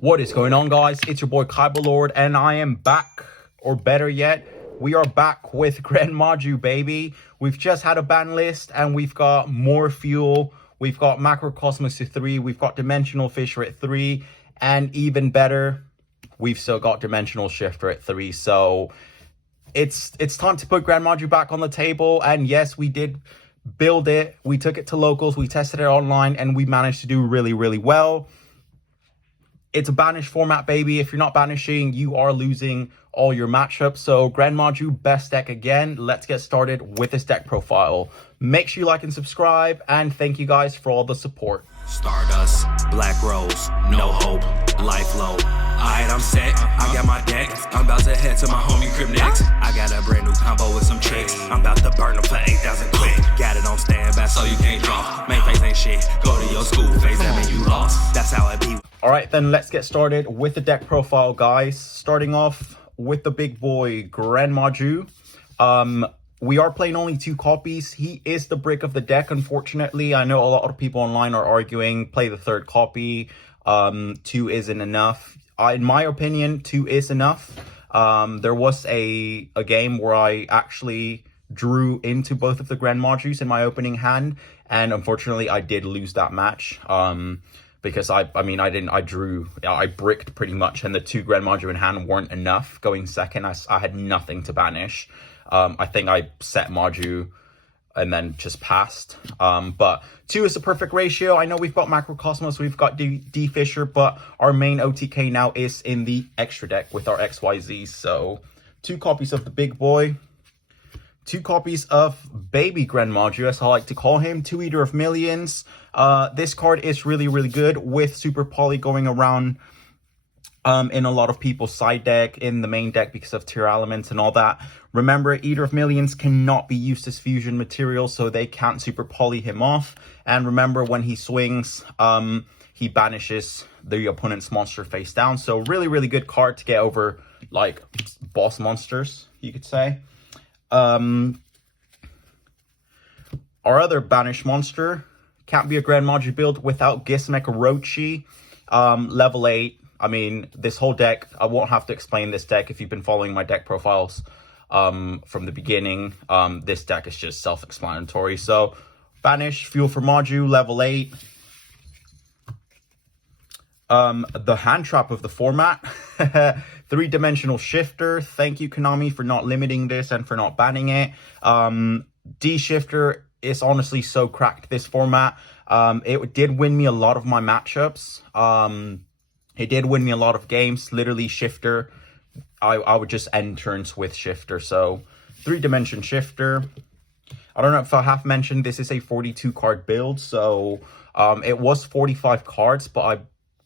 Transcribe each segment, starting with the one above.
What is going on, guys? It's your boy Kaijus, and I am back, or better yet, we are back with GREN MAJU, baby. We've just had a ban list, and we've got more fuel. We've got Macrocosmos at 3, we've got Dimensional Fisher at 3, and even better, we've still got Dimensional Shifter at 3. So it's time to put GREN MAJU back on the table. And yes, we did build it. We took it to locals, we tested it online, and we managed to do really, really well. It's a banish format, baby. If you're not banishing, you are losing all your matchups. So GREN MAJU, best deck again. Let's get started with this deck profile. Make sure you like and subscribe, and thank you guys for all the support. Stardust, Black Rose, no hope, life low. Alright, I'm set, I got my deck. I'm about to head to my homie crib next. I got a brand new combo with some chicks. I'm about to burn them for 8,000 quick. Got it on standby so you can't draw. Main face ain't shit, go to your school phase, that mean you lost. That's how it be. Alright, then let's get started with the deck profile, guys. Starting off with the big boy, GREN MAJU. We are playing only 2 copies. He is the brick of the deck, unfortunately. I know a lot of people online are arguing, play the 3rd copy. 2 isn't enough. In my opinion, 2 is enough. There was a game where I actually drew into both of the GREN MAJUs in my opening hand, and unfortunately I did lose that match. Because I bricked pretty much, and the 2 GREN MAJU in hand weren't enough. Going second, I had nothing to banish. I think I set MAJU and then just passed. But 2 is the perfect ratio. I know we've got Macrocosmos, we've got D Fisher, but our main OTK now is in the extra deck with our XYZ. So 2 copies of the big boy. 2 copies of baby GREN MAJU, as I like to call him, 2 Eater of Millions. This card is really, really good with Super Poly going around in a lot of people's side deck, in the main deck because of tier elements and all that. Remember, Eater of Millions cannot be used as fusion material, so they can't Super Poly him off. And remember, when he swings, he banishes the opponent's monster face down. So really, really good card to get over, like, boss monsters, you could say. Our other banish monster can't be a GREN MAJU build without Gizmek Orochi. Level 8. I mean, this whole deck, I won't have to explain this deck if you've been following my deck profiles from the beginning. This deck is just self-explanatory. So, banish, fuel for MAJU, level 8. The hand trap of the format. 3-dimensional shifter. Thank you, Konami, for not limiting this and for not banning it. D shifter is honestly so cracked, this format. It did win me a lot of my matchups. It did win me a lot of games. Literally, shifter. I would just end turns with shifter. So 3-dimension shifter. I don't know if I have mentioned, this is a 42 card build. So it was 45 cards, but I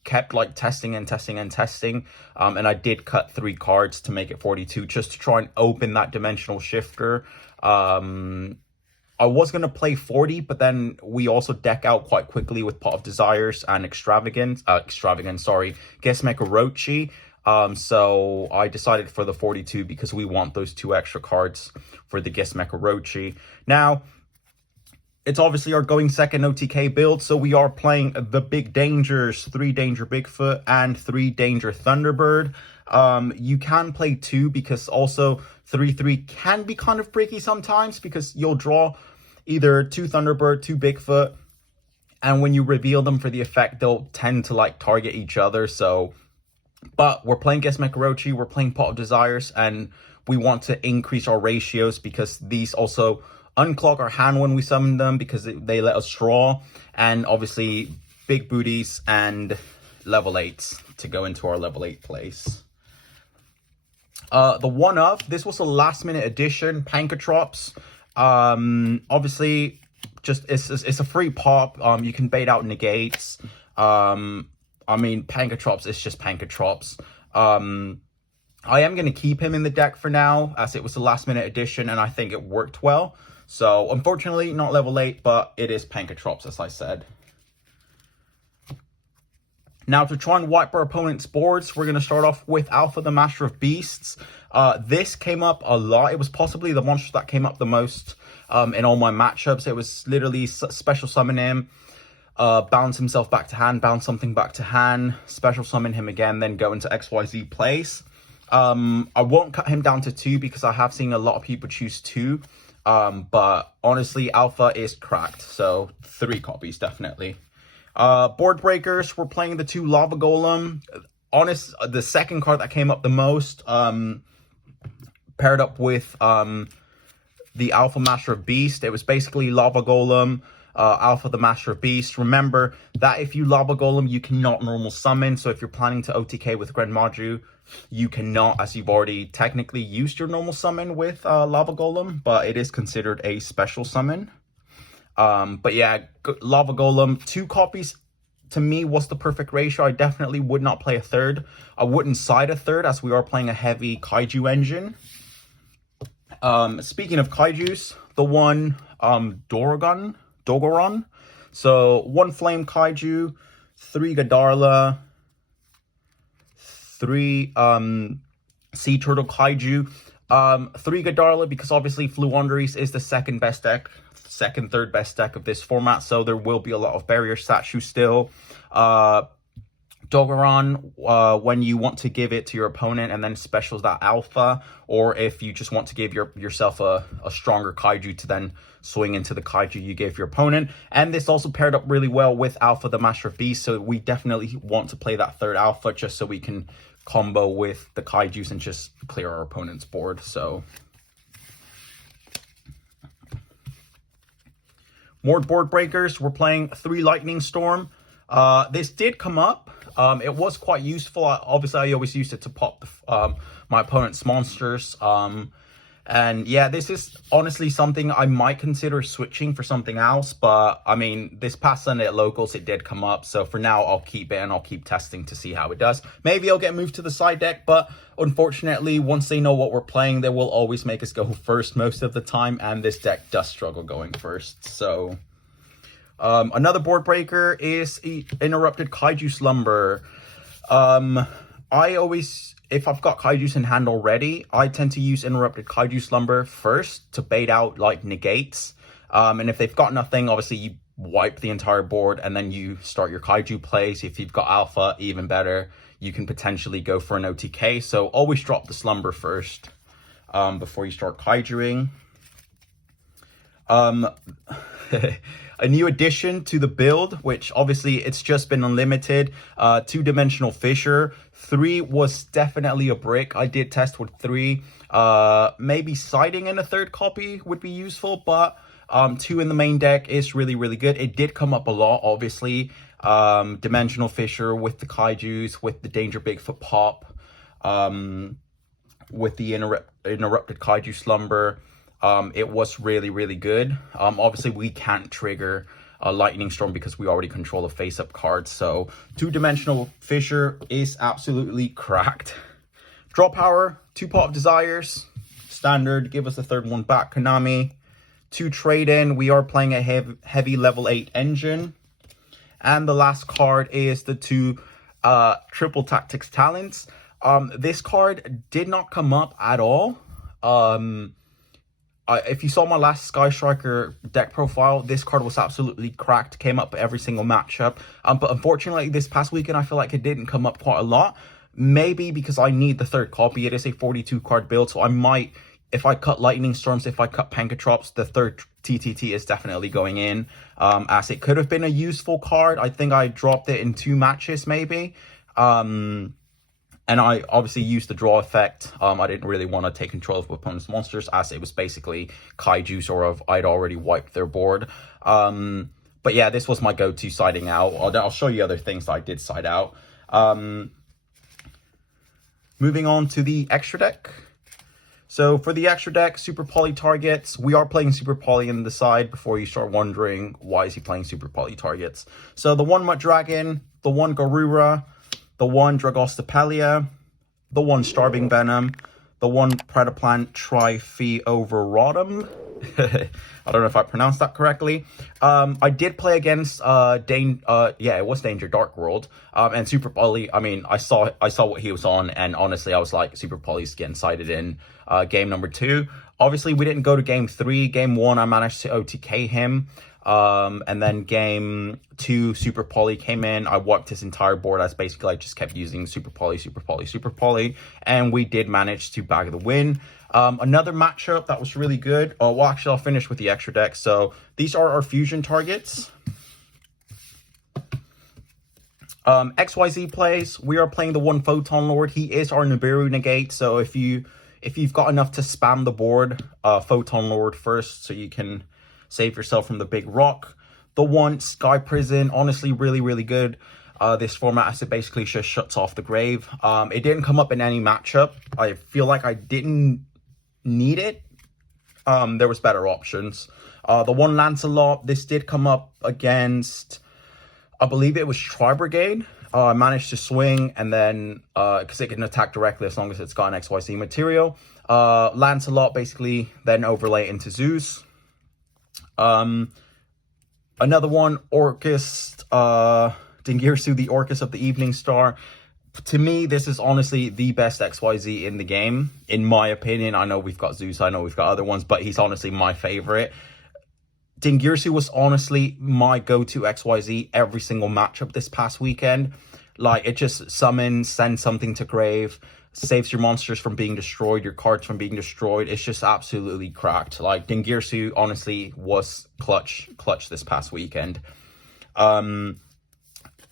kept like testing and testing and testing, and I did cut 3 cards to make it 42 just to try and open that dimensional shifter. I was going to play 40, but then we also deck out quite quickly with Pot of Desires and Gizmek Orochi. So I decided for the 42 because we want those 2 extra cards for the Gizmek Orochi. Now, it's obviously our going second OTK build, so we are playing the Big Dangers, 3 Danger Bigfoot and 3 Danger Thunderbird. You can play 2 because also 3/3 can be kind of bricky sometimes because you'll draw either 2 Thunderbird, 2 Bigfoot, and when you reveal them for the effect, they'll tend to like target each other. So, but we're playing Gizmek Orochi, we're playing Pot of Desires, and we want to increase our ratios because these also unclog our hand when we summon them because they let us draw, and obviously big booties and level 8s to go into our level 8 place. The one of this was a last minute addition, Pancatrops. Obviously just it's a free pop. You can bait out negates. I mean, Pancatrops is just Pancatrops. I am going to keep him in the deck for now as it was a last minute addition and I think it worked well. So, unfortunately, not level 8, but it is Pancatrops, as I said. Now, to try and wipe our opponent's boards, we're going to start off with Alpha, the Master of Beasts. This came up a lot. It was possibly the monster that came up the most in all my matchups. It was literally special summon him. bounce himself back to hand, bounce something back to hand, special summon him again, then go into XYZ place. I won't cut him down to 2 because I have seen a lot of people choose 2. But honestly, alpha is cracked, so 3 copies definitely. Board breakers, we're playing the 2 Lava Golem. The second card that came up the most, paired up with the Alpha Master of Beast. It was basically Lava Golem, Alpha the Master of Beast. Remember that if you Lava Golem, you cannot normal summon. So if you're planning to OTK with GREN MAJU, you cannot, as you've already technically used your normal summon with Lava Golem, but it is considered a special summon. But yeah, Lava Golem, 2 copies to me was the perfect ratio. I definitely would not play a third. I wouldn't side a third as we are playing a heavy Kaiju engine. Speaking of Kaijus, the one Dogoron. So 1 Flame Kaiju, 3 Gadarla, 3 Sea Turtle Kaiju, 3 Gadarla because obviously Fluonderies is the second, third best deck of this format, so there will be a lot of barrier statue still. Dogoron, when you want to give it to your opponent and then specials that alpha, or if you just want to give yourself a stronger Kaiju to then swing into the Kaiju you gave your opponent. And this also paired up really well with Alpha the Master of Beast, so we definitely want to play that third alpha just so we can combo with the Kaijus and just clear our opponent's board. So more board breakers, we're playing 3 Lightning Storm. This did come up. It was quite useful. Obviously, I always used it to pop my opponent's monsters. And yeah, this is honestly something I might consider switching for something else. But I mean, this past Sunday at Locals, it did come up. So for now, I'll keep it and I'll keep testing to see how it does. Maybe I'll get moved to the side deck. But unfortunately, once they know what we're playing, they will always make us go first most of the time. And this deck does struggle going first. So another board breaker is Interrupted Kaiju Slumber. I always, if I've got Kaijus in hand already, I tend to use Interrupted Kaiju Slumber first to bait out like negates. And if they've got nothing, obviously you wipe the entire board and then you start your Kaiju plays. If you've got alpha, even better, you can potentially go for an OTK. So always drop the Slumber first before you start Kaijuing. A new addition to the build, which obviously it's just been unlimited, 2-dimensional Fissure. 3 was definitely a brick. I did test with 3. Maybe siding in a third copy would be useful, but 2 in the main deck is really, really good. It did come up a lot, obviously. Dimensional Fissure with the Kaijus, with the Danger Bigfoot pop, with the Interrupted Kaiju Slumber. It was really, really good. Obviously, we can't trigger a Lightning Storm because we already control a face-up card. So, 2-dimensional Fissure is absolutely cracked. Draw power, 2 Pot of Desires. Standard, give us a third one back, Konami. 2 trade-in, we are playing a heavy level 8 engine. And the last card is the 2 Triple Tactics Talents. This card did not come up at all. If you saw my last Sky Striker deck profile, this card was absolutely cracked. Came up every single matchup. But unfortunately, this past weekend, I feel like it didn't come up quite a lot. Maybe because I need the third copy. It is a 42 card build, so I might, if I cut Lightning Storms, if I cut Pankatrops, the third TTT is definitely going in. As it could have been a useful card. I think I dropped it in 2 matches, maybe. And I obviously used the draw effect. I didn't really want to take control of opponent's monsters as it was basically Kaijus or I'd already wiped their board. But yeah, this was my go-to siding out. I'll show you other things that I did side out. Moving on to the extra deck. So for the extra deck, Super Poly targets. We are playing Super Poly in the side before you start wondering why is he playing Super Poly targets. So the 1 Mutt Dragon, the 1 Garura, the 1 Dragostapelia, the 1 Starving Venom, the 1 Predaplant Tripheoveratum. I don't know if I pronounced that correctly. I did play against it was Danger Dark World. And Super Poly, I mean, I saw what he was on, and honestly, I was like, Super Poly's getting sided in game number 2. Obviously, we didn't go to game 3. Game 1, I managed to OTK him. And then game 2, Super Poly came in. I wiped his entire board as basically I just kept using Super Poly, Super Poly, Super Poly. And we did manage to bag the win. Another matchup that was really good. Well, actually, I'll finish with the extra deck. So these are our fusion targets. XYZ plays. We are playing the one Photon Lord. He is our Nibiru negate. So if you've got enough to spam the board, Photon Lord first, so you can save yourself from the big rock. The one Sky Prison, honestly, really, really good. This format, as it basically just shuts off the grave. It didn't come up in any matchup. I feel like I didn't need it. There was better options. The one Lancelot, this did come up against, I believe it was Tri Brigade. I managed to swing, and then because it can attack directly as long as it's got an XYZ material. Lancelot basically then overlay into Zeus. Another one, Orcus, Dingirsu, the Orcus of the Evening Star. To me, this is honestly the best XYZ in the game, in my opinion. I know we've got Zeus, I know we've got other ones, but he's honestly my favorite. Dingirsu was honestly my go-to XYZ every single matchup this past weekend. Like, it just summons, sends something to grave, saves your monsters from being destroyed, your cards from being destroyed. It's just absolutely cracked. Like, Dingirsu honestly was clutch this past weekend.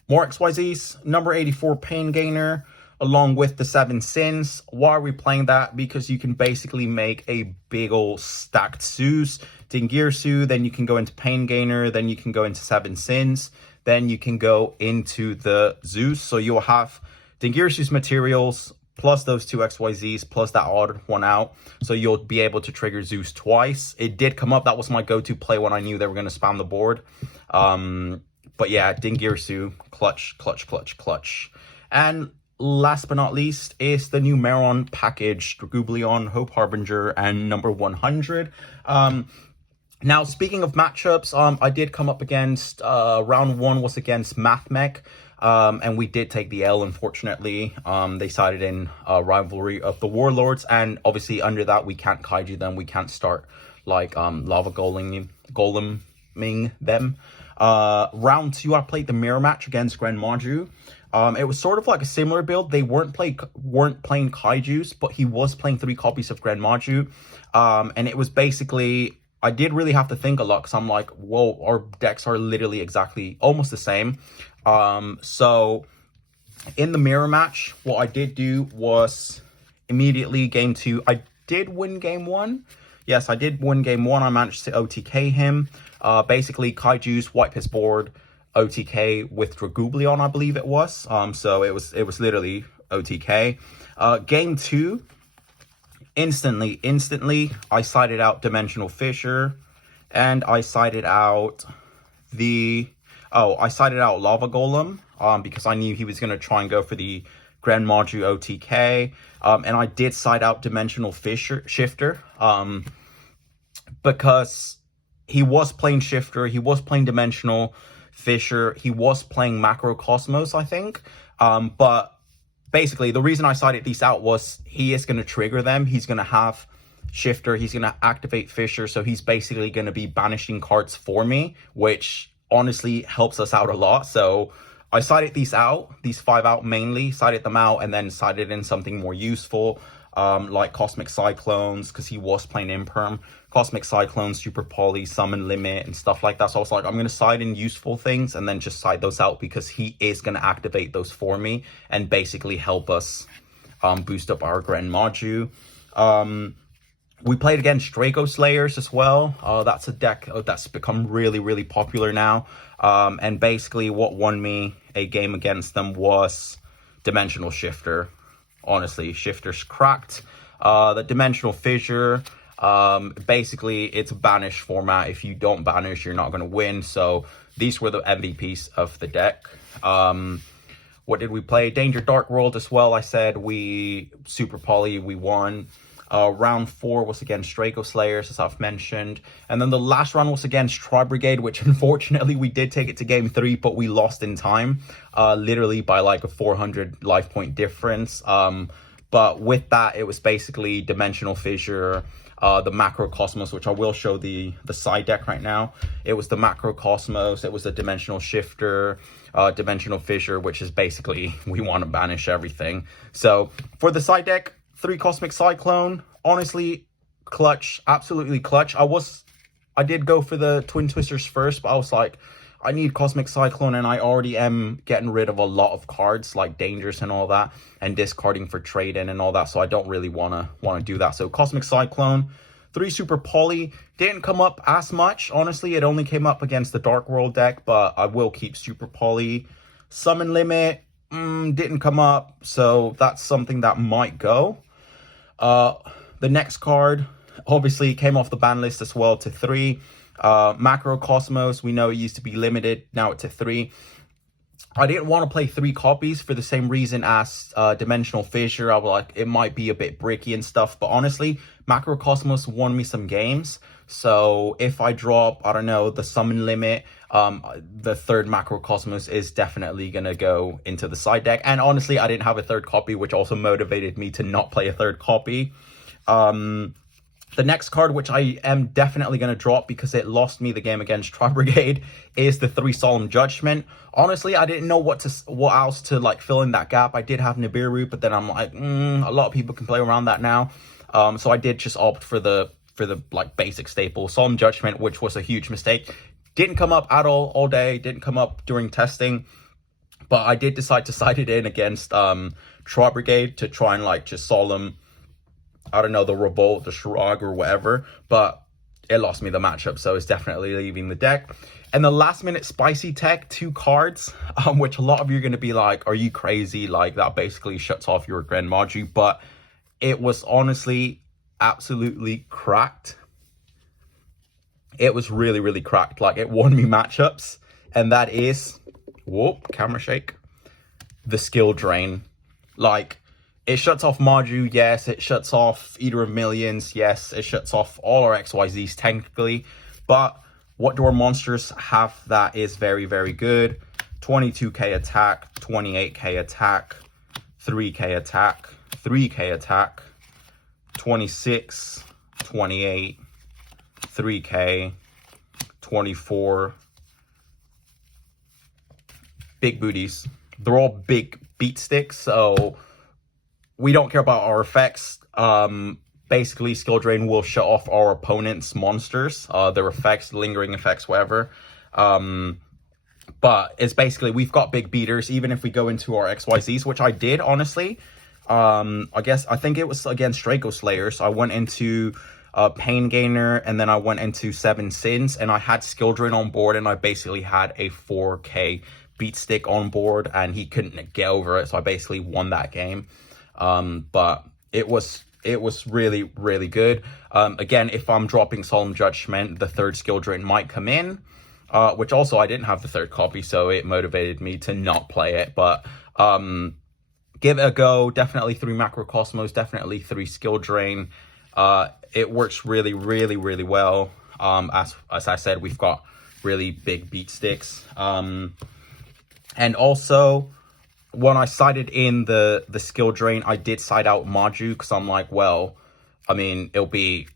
More XYZs. Number 84, Pain Gainer, along with the 7 Sins. Why are we playing that? Because you can basically make a big ol' stacked Zeus, Dingirsu, then you can go into Pain Gainer, then you can go into 7 Sins, then you can go into the Zeus. So you'll have Dingirsu's materials, plus those 2 XYZs, plus that odd one out. So you'll be able to trigger Zeus twice. It did come up. That was my go-to play when I knew they were going to spam the board. But yeah, Dingirsu, clutch. And last but not least is the new Meron package, Dragoobleon, Hope Harbinger, and number 100. Now, speaking of matchups, I did come up against, round 1 was against Mathmech. And we did take the L, unfortunately. They sided in Rivalry of the Warlords, and obviously under that we can't kaiju them. We can't start like lava goleming them. Round 2, I played the mirror match against GREN MAJU. It was sort of like a similar build. They weren't playing Kaijus, but he was playing 3 copies of GREN MAJU. And it was basically, I did really have to think a lot, because I'm like, whoa, our decks are literally exactly almost the same. So in the mirror match, what I did do was immediately game 2. I did win game 1. Yes, I did win game 1. I managed to OTK him. Basically, Kaijus wipe his board, OTK with Dragoobleon, I believe it was. So it was literally OTK. Game 2, instantly, I sided out Dimensional Fissure, and I sided out I sided out Lava Golem, because I knew he was going to try and go for the GREN MAJU OTK. And I did side out Dimensional Shifter, because he was playing Shifter, he was playing Dimensional Fissure, he was playing Macrocosmos, I think. But basically, the reason I sided these out was he is going to trigger them. He's going to have Shifter, he's going to activate Fissure, so he's basically going to be banishing cards for me, which honestly helps us out a lot. So I sided these out, these 5 out mainly, sided them out, and then sided in something more useful, like Cosmic Cyclones, because he was playing Imperm, Cosmic Cyclones, Super Poly, Summon Limit, and stuff like that. So I was like, I'm going to side in useful things and then just side those out, because he is going to activate those for me and basically help us boost up our GREN MAJU. We played against Draco Slayers as well. That's a deck that's become really, really popular now. And basically what won me a game against them was Dimensional Shifter. Honestly, Shifter's cracked. The Dimensional Fissure, basically it's a banish format. If you don't banish, you're not going to win. So these were the MVPs of the deck. What did we play? Danger Dark World as well. I said Super Poly, we won. Round 4 was against Draco Slayers, as I've mentioned. And then the last round was against Tri Brigade, which unfortunately we did take it to game 3, but we lost in time, literally by like a 400 life point difference. But with that, it was basically Dimensional Fissure, the Macrocosmos, which I will show the side deck right now. It was the Macrocosmos, it was the Dimensional Shifter, Dimensional Fissure, which is basically, we want to banish everything. So for the side deck, 3 Cosmic Cyclone, honestly, clutch, absolutely clutch. I did go for the Twin Twisters first, but I was like, I need Cosmic Cyclone, and I already am getting rid of a lot of cards like Dangerous and all that, and discarding for trade-in and all that, so I don't really want to do that. So Cosmic Cyclone, 3 Super Poly, didn't come up as much. Honestly, it only came up against the Dark World deck, but I will keep Super Poly. Summon Limit, didn't come up, so that's something that might go. The next card, obviously, came off the ban list as well to 3. Macrocosmos, we know it used to be limited, now it's at 3. I didn't want to play 3 copies for the same reason as Dimensional Fissure. I was like, it might be a bit bricky and stuff, but honestly, Macrocosmos won me some games. So if I drop, I don't know, the Summon Limit, the 3rd Macrocosmos is definitely going to go into the side deck. And honestly, I didn't have a 3rd copy, which also motivated me to not play a 3rd copy. The next card, which I am definitely going to drop because it lost me the game against Tri-Brigade, is the 3 Solemn Judgment. Honestly, I didn't know what else to like fill in that gap. I did have Nibiru, but then I'm like, a lot of people can play around that now. So I did just opt for the like basic staple, Solemn Judgment, which was a huge mistake. Didn't come up at all day. Didn't come up during testing. But I did decide to side it in against Tri-Brigade to try and like just Solemn, I don't know, the Revolt, the Shrug, or whatever, but it lost me the matchup, so it's definitely leaving the deck. And the last minute spicy tech, 2 cards, which a lot of you are going to be like, are you crazy? Like, that basically shuts off your GREN MAJU, but it was honestly absolutely cracked. It was really, really cracked. Like, it won me matchups, and that is, whoop, camera shake, the Skill Drain. Like, it shuts off MAJU, yes. It shuts off Eater of Millions, yes. It shuts off all our XYZs technically. But what do our monsters have that is very, very good? 22k attack, 28k attack, 3k attack, 3k attack, 26, 28, 3k, 24. Big booties. They're all big beat sticks, so we don't care about our effects. Basically, Skill Drain will shut off our opponent's monsters, their effects, lingering effects, whatever. But it's basically, we've got big beaters, even if we go into our XYZs, which I did, honestly. I think it was against Draco Slayers. I went into Pain Gainer, and then I went into 7 Sins, and I had Skill Drain on board, and I basically had a 4k beat stick on board, and he couldn't get over it, so I basically won that game. But it was really, really good. Again, if I'm dropping Solemn Judgment, the 3rd Skill Drain might come in, which also I didn't have the 3rd copy, so it motivated me to not play it. But give it a go. Definitely 3 Macrocosmos, definitely 3 Skill Drain. It works really, really, really well. As I said, we've got really big beat sticks. And also, when I sided in the Skill Drain, I did side out MAJU because I'm like, well, I mean, it'll be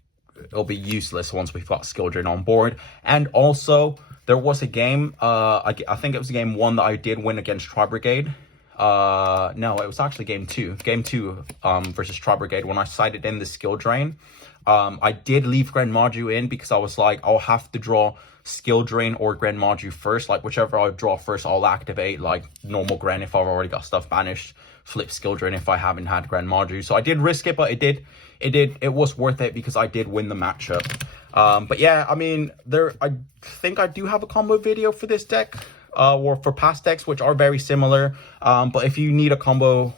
useless once we've got Skill Drain on board. And also, there was a game, I think it was game 1 that I did win against Tri-Brigade. No, it was actually game 2. Game 2 versus Tri-Brigade, when I sided in the Skill Drain. I did leave GREN MAJU in because I was like, I'll have to draw Skill Drain or GREN MAJU first. Like, whichever I draw first, I'll activate like normal GREN if I've already got stuff banished, flip Skill Drain if I haven't had GREN MAJU. So I did risk it, but it was worth it because I did win the matchup. But yeah, I mean, I think I do have a combo video for this deck, or for past decks, which are very similar. But if you need a combo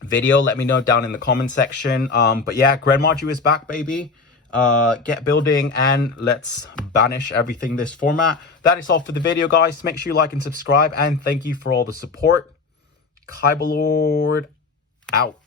video, let me know down in the comment section. But yeah, GREN MAJU is back, baby. Get building, and let's banish everything this format. That is all for the video, guys. Make sure you like and subscribe, and thank you for all the support. Kaibalord out.